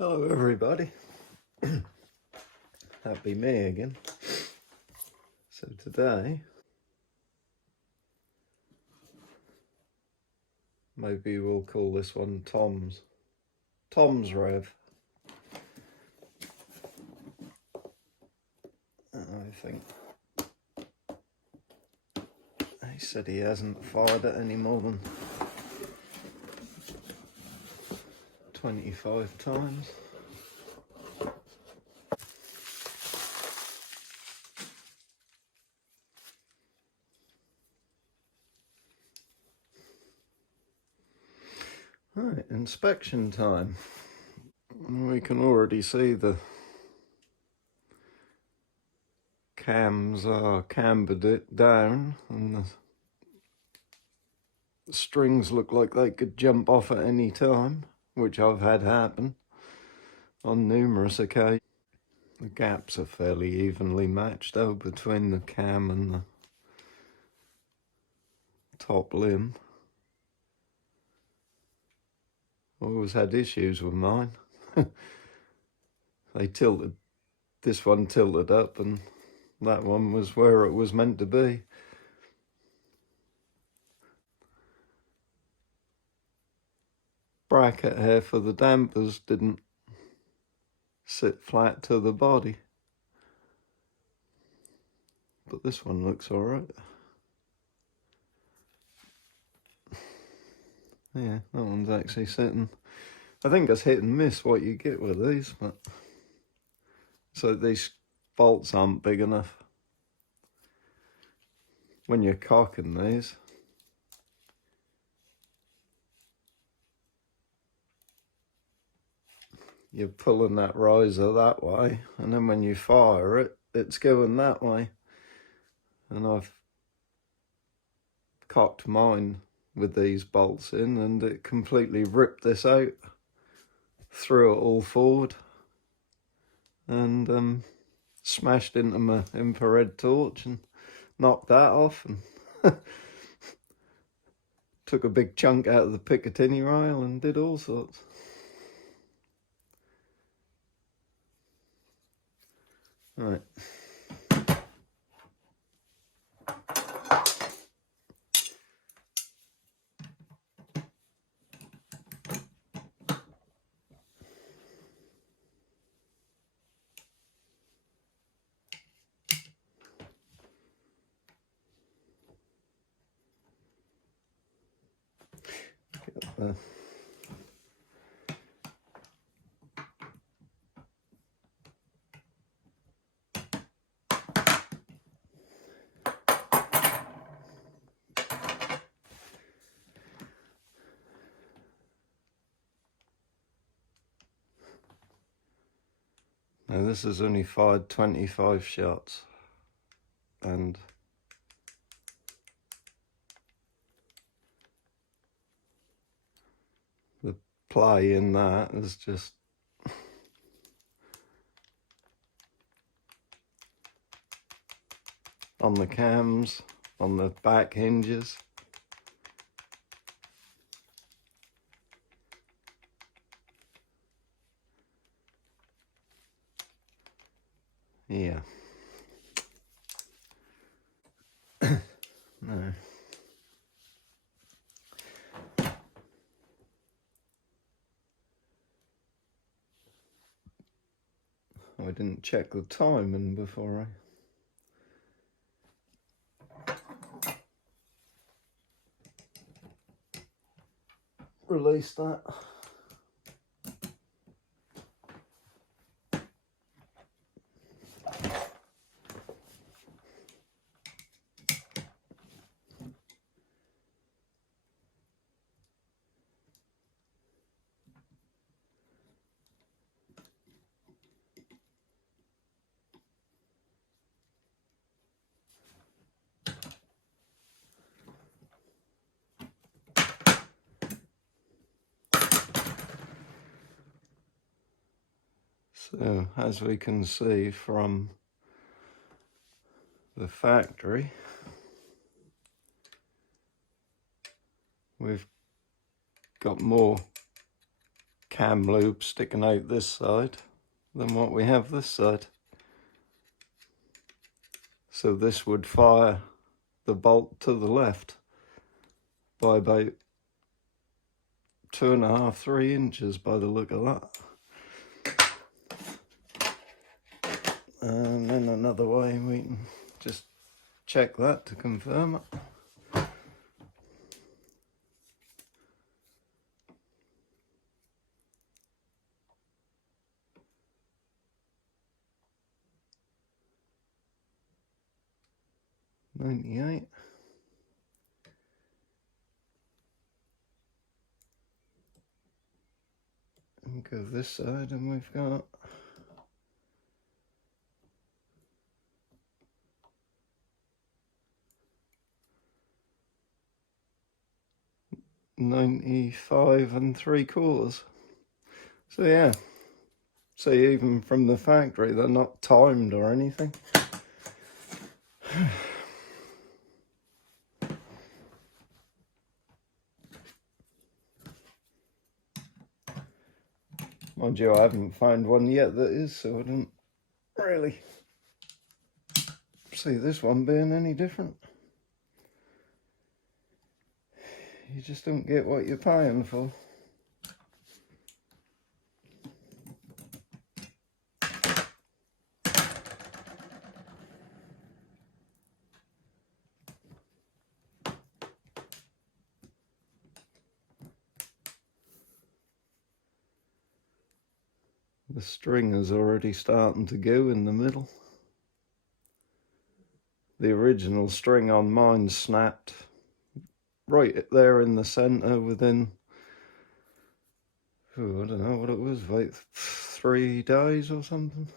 Hello everybody, that'd be me again. So today, maybe we'll call this one Tom's Rev. I think he said he hasn't fired it any more than 25 times. Right, inspection time. We can already see the cams are cambered it down and the strings look like they could jump off at any time, which I've had happen on numerous occasions. The gaps are fairly evenly matched though between the cam and the top limb. Always had issues with mine. They tilted, this one tilted up and that one was where it was meant to be. Bracket here for the dampers didn't sit flat to the body. But this one looks alright. Yeah, that one's actually sitting. I think it's hit and miss what you get with these, but so these bolts aren't big enough. When you're cocking these, you're pulling that riser that way, and then when you fire it, it's going that way. And I've cocked mine with these bolts in and it completely ripped this out, threw it all forward and smashed into my infrared torch and knocked that off and took a big chunk out of the Picatinny rail and did all sorts. Right. Now this has only fired 25 shots and the play in that is just on the cams, on the back hinges. Yeah. No. I didn't check the timing before I released that. So, as we can see from the factory, we've got more cam loop sticking out this side than what we have this side. So this would fire the bolt to the left by about 2.5, 3 inches by the look of that. And then another way we can just check that to confirm it. .98. And go this side and we've got 95 3/4. So yeah, see, even from the factory they're not timed or anything. Mind you, I haven't found one yet that is, so I don't really see this one being any different. You just don't get what you're paying for. The string is already starting to go in the middle. The original string on mine snapped right there in the centre within, I don't know what it was, about 3 days or something.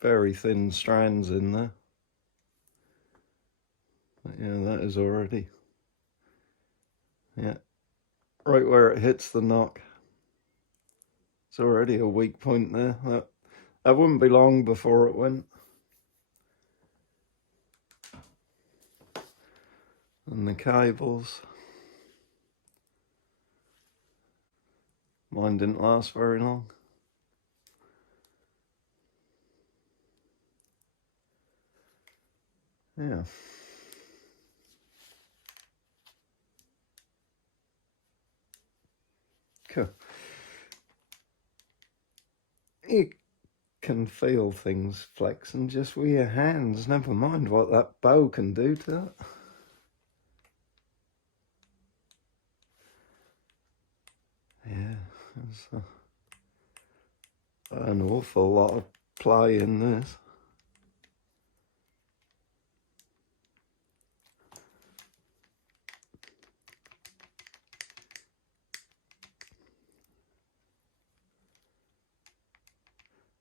Very thin strands in there. But yeah, that is already, yeah, right where it hits the knock. It's already a weak point there. That wouldn't be long before it went. And the cables, mine didn't last very long. Yeah. Cool. You can feel things flexing just with your hands, never mind what that bow can do to it. Yeah, there's an awful lot of play in this.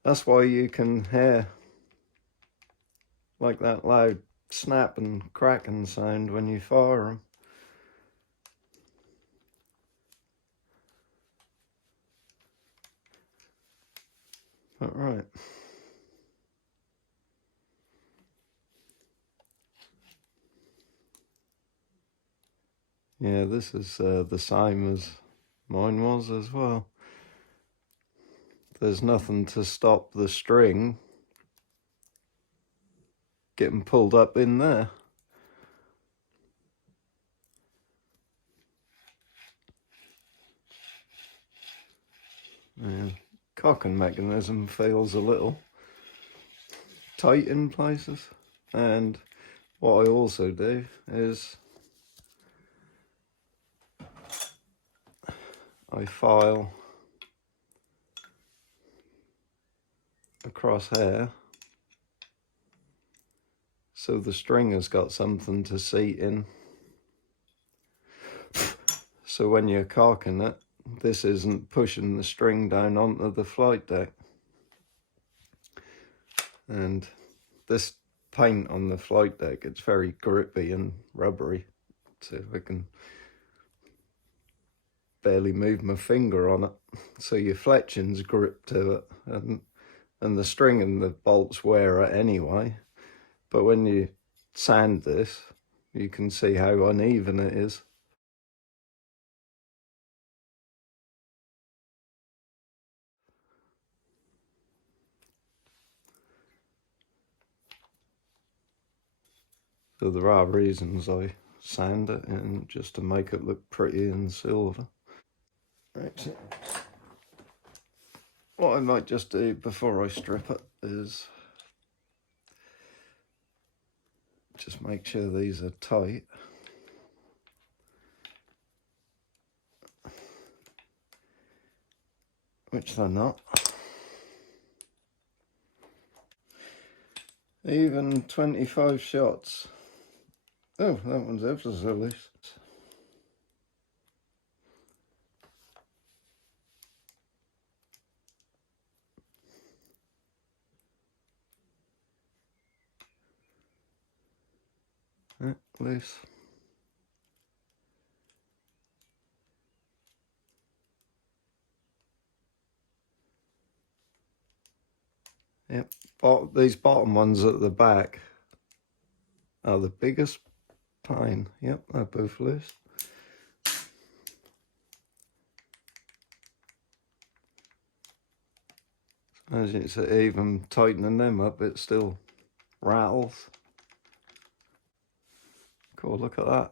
That's why you can hear like that loud snap and cracking sound when you fire them. But right. Yeah, this is the same as mine was as well. There's nothing to stop the string getting pulled up in there. Yeah, cocking mechanism feels a little tight in places. And what I also do is I file a crosshair so the string has got something to seat in. So when you're cocking it, this isn't pushing the string down onto the flight deck. And this paint on the flight deck, it's very grippy and rubbery, so I can barely move my finger on it. So your fletching's gripped to it, and the string and the bolts wear it anyway. But when you sand this, you can see how uneven it is. So there are reasons I sand it, and just to make it look pretty in silver. Actually, what I might just do before I strip it is just make sure these are tight. Which they're not. Even 25 shots. Oh, that one's ever so loose. Loose. Yep, these bottom ones at the back are the biggest pain. Yep, they're both loose. As you see, even tightening them up, it still rattles. Cool, look at that.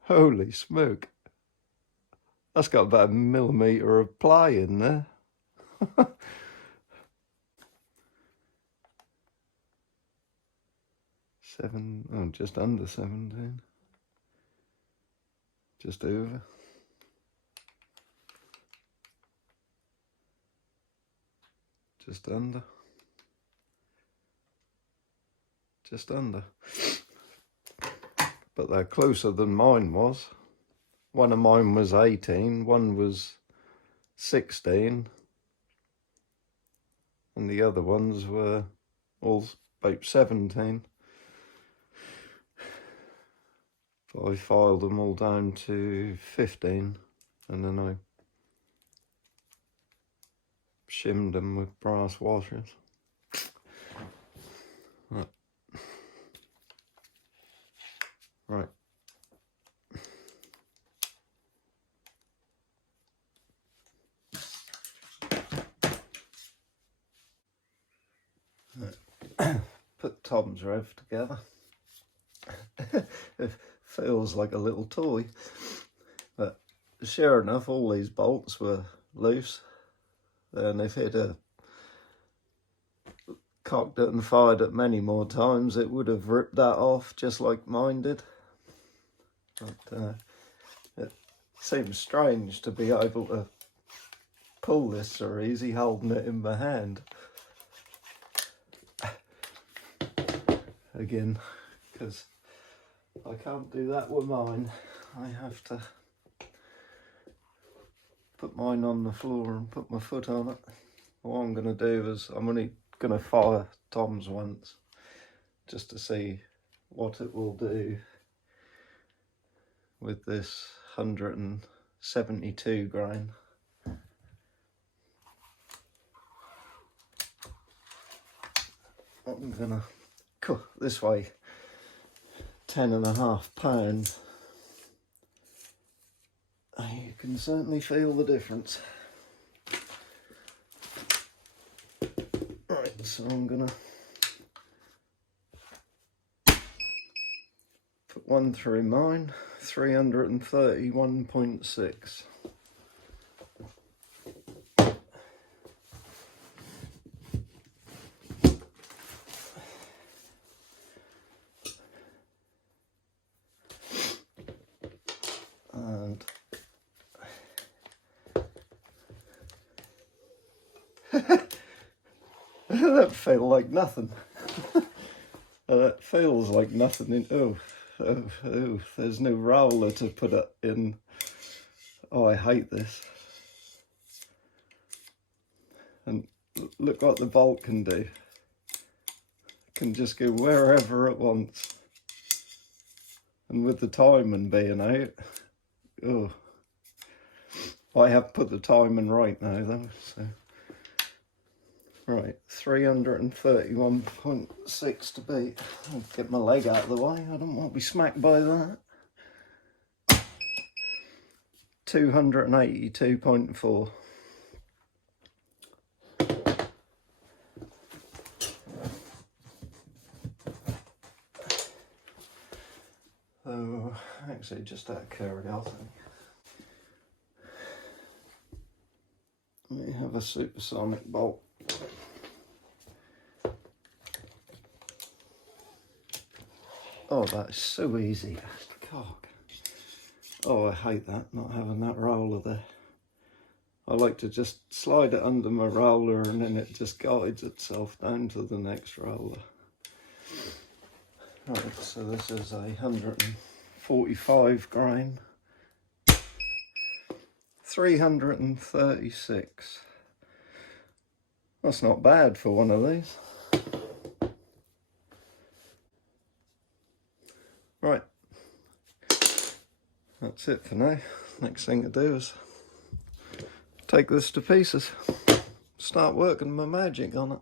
Holy smoke. That's got about 1 millimetre of ply in there. Just under 17. Just over. Just under. Just under. But they're closer than mine was. One of mine was 18, one was 16, and the other ones were all about 17. But I filed them all down to 15, and then I shimmed them with brass washers. Right. Put Tom's rev together. It feels like a little toy, but sure enough, all these bolts were loose, and if it had cocked it and fired it many more times, it would have ripped that off just like mine did. But it seems strange to be able to pull this so easy holding it in my hand. Again, because I can't do that with mine. I have to put mine on the floor and put my foot on it. What I'm going to do is I'm only going to fire Tom's once just to see what it will do with this 172 grain. I'm going to cut this way 10.5 pounds. You can certainly feel the difference. Right, so I'm gonna put one through mine, 331.6. And that felt like nothing. That feels like nothing. Oh, there's no roller to put it in. Oh, I hate this. And look what the bolt can do. It can just go wherever it wants. And with the timing being out, oh, I have put the timing right now though, so. Right, 331.6 to beat. I'll get my leg out of the way, I don't want to be smacked by that. 282.4. just out of curiosity. We have a supersonic bolt. Oh, that is so easy. God. Oh, I hate that, not having that roller there. I like to just slide it under my roller and then it just guides itself down to the next roller. Right, so this is a 145 grain. 336. That's not bad for one of these. Right, that's it for now. Next thing to do is take this to pieces, start working my magic on it.